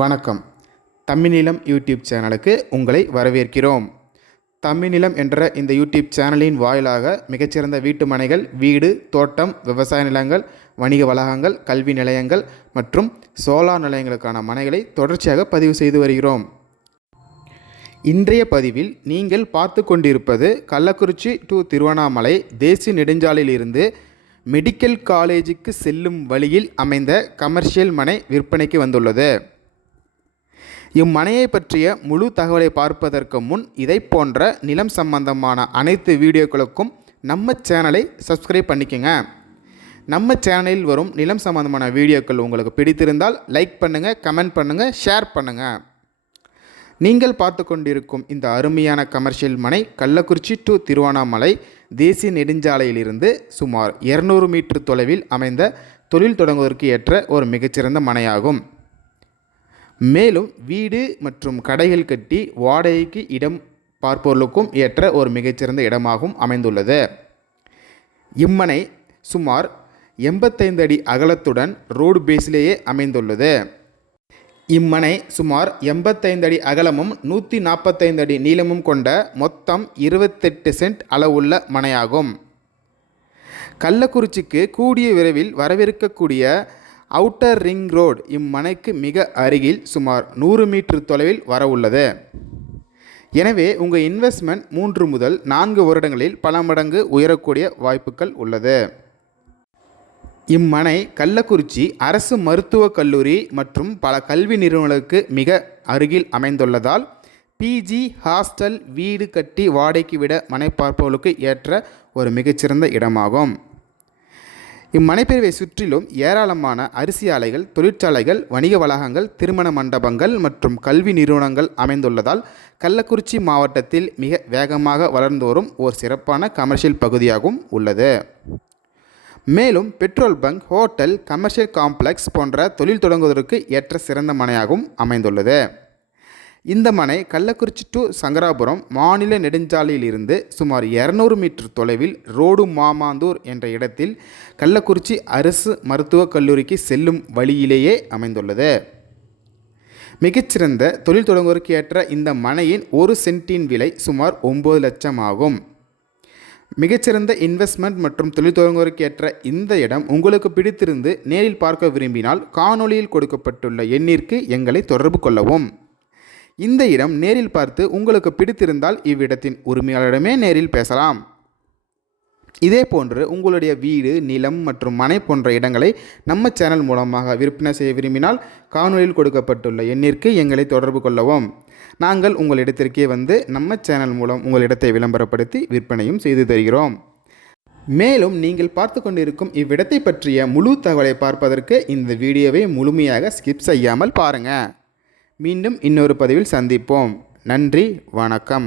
வணக்கம். தமிழ்நிலம் யூடியூப் சேனலுக்கு உங்களை வரவேற்கிறோம். தமிழ்நிலம் என்ற இந்த யூடியூப் சேனலின் வாயிலாக மிகச்சிறந்த வீட்டு மனைகள், வீடு, தோட்டம், விவசாய நிலங்கள், வணிக வளாகங்கள், கல்வி நிலையங்கள் மற்றும் சோலார் நிலையங்களுக்கான மனைகளை தொடர்ச்சியாக பதிவு செய்து வருகிறோம். இன்றைய பதிவில் நீங்கள் பார்த்து கொண்டிருப்பது கள்ளக்குறிச்சி டு திருவண்ணாமலை தேசிய நெடுஞ்சாலையிலிருந்து மெடிக்கல் காலேஜுக்கு செல்லும் வழியில் அமைந்த கமர்ஷியல் மனை விற்பனைக்கு வந்துள்ளது. இம்மனையை பற்றிய முழு தகவலை பார்ப்பதற்கு முன் இதை போன்ற நிலம் சம்பந்தமான அனைத்து வீடியோக்களுக்கும் நம்ம சேனலை சப்ஸ்கிரைப் பண்ணிக்கோங்க. நம்ம சேனலில் வரும் நிலம் சம்பந்தமான வீடியோக்கள் உங்களுக்கு பிடித்திருந்தால் லைக் பண்ணுங்கள், கமெண்ட் பண்ணுங்கள், ஷேர் பண்ணுங்கள். நீங்கள் பார்த்து கொண்டிருக்கும் இந்த அருமையான கமர்ஷியல் மனை கள்ளக்குறிச்சி டு திருவண்ணாமலை தேசிய நெடுஞ்சாலையிலிருந்து சுமார் 200 மீட்டர் தொலைவில் அமைந்த தொழில் தொடங்குவதற்கு ஏற்ற ஒரு மிகச்சிறந்த மனையாகும். மேலும் வீடு மற்றும் கடைகள் கட்டி வாடகைக்கு இடம் பார்ப்பவர்களுக்கும் ஏற்ற ஒரு மிகச்சிறந்த இடமாகவும் அமைந்துள்ளது. இம்மனை சுமார் 85 அடி அகலத்துடன் ரோடு பேஸிலேயே அமைந்துள்ளது. இம்மனை சுமார் 85 அடி அகலமும் 145 அடி நீளமும் கொண்ட மொத்தம் 28 சென்ட் அளவுள்ள மனையாகும். கள்ளக்குறிச்சிக்கு கூடிய விரைவில் வரவிருக்கக்கூடிய அவுட்டர் ரிங் ரோடு இம்மனைக்கு மிக அருகில் சுமார் 100 மீட்டர் தொலைவில் வர உள்ளது. எனவே உங்கள் இன்வெஸ்ட்மெண்ட் 3 முதல் 4 வருடங்களில் பல மடங்கு உயரக்கூடிய வாய்ப்புகள் உள்ளது. இம்மனை கள்ளக்குறிச்சி அரசு மருத்துவக் கல்லூரி மற்றும் பல கல்வி நிறுவனங்களுக்கு மிக அருகில் அமைந்துள்ளதால் பிஜி, ஹாஸ்டல், வீடு கட்டி வாடகைக்கு விட மனை பார்ப்பவர்களுக்கு ஏற்ற ஒரு மிகச்சிறந்த இடமாகும். இம்மனைப்பிரிவை சுற்றிலும் ஏராளமான அரிசி ஆலைகள், தொழிற்சாலைகள், வணிக வளாகங்கள், திருமண மண்டபங்கள் மற்றும் கல்வி நிறுவனங்கள் அமைந்துள்ளதால் கள்ளக்குறிச்சி மாவட்டத்தில் மிக வேகமாக வளர்ந்து வரும் ஒரு சிறப்பான கமர்ஷியல் பகுதியாகவும் உள்ளது. மேலும் petrol bunk, hotel, commercial complex போன்ற தொழில் தொடங்குவதற்கு ஏற்ற சிறந்த மனையாகவும் அமைந்துள்ளது. இந்த மனை கள்ளக்குறிச்சி டு சங்கராபுரம் மாநில நெடுஞ்சாலையிலிருந்து சுமார் 200 மீட்டர் தொலைவில் ரோடு மாமாந்தூர் என்ற இடத்தில் கள்ளக்குறிச்சி அரசு மருத்துவக் கல்லூரிக்கு செல்லும் வழியிலேயே அமைந்துள்ளது. மிகச்சிறந்த தொழில் தொடங்குவதற்கு ஏற்ற இந்த மனையின் 1 சென்ட்டின் விலை சுமார் 9 லட்சம் ஆகும். மிகச்சிறந்த இன்வெஸ்ட்மெண்ட் மற்றும் தொழில் தொடங்குவதற்கு ஏற்ற இந்த இடம் உங்களுக்கு பிடித்திருந்து நேரில் பார்க்க விரும்பினால் காணொளியில் கொடுக்கப்பட்டுள்ள எண்ணிற்கு எங்களை தொடர்பு கொள்ளவும். இந்த இடம் நேரில் பார்த்து உங்களுக்கு பிடித்திருந்தால் இவ்விடத்தின் உரிமையாளரிடமே நேரில் பேசலாம். இதே போன்று உங்களுடைய வீடு, நிலம் மற்றும் மனை போன்ற இடங்களை நம்ம சேனல் மூலமாக விற்பனை செய்ய விரும்பினால் காணொலியில் கொடுக்கப்பட்டுள்ள எண்ணிற்கு எங்களை தொடர்பு கொள்ளவும். நாங்கள் உங்கள் இடத்திற்கே வந்து நம்ம சேனல் மூலம் உங்கள் இடத்தை விளம்பரப்படுத்தி விற்பனையும் செய்து தருகிறோம். மேலும் நீங்கள் பார்த்து கொண்டிருக்கும் இவ்விடத்தை பற்றிய முழு தகவலை பார்ப்பதற்கு இந்த வீடியோவை முழுமையாக ஸ்கிப் செய்யாமல் பாருங்கள். மீண்டும் இன்னொரு பதிவில் சந்திப்போம். நன்றி, வணக்கம்.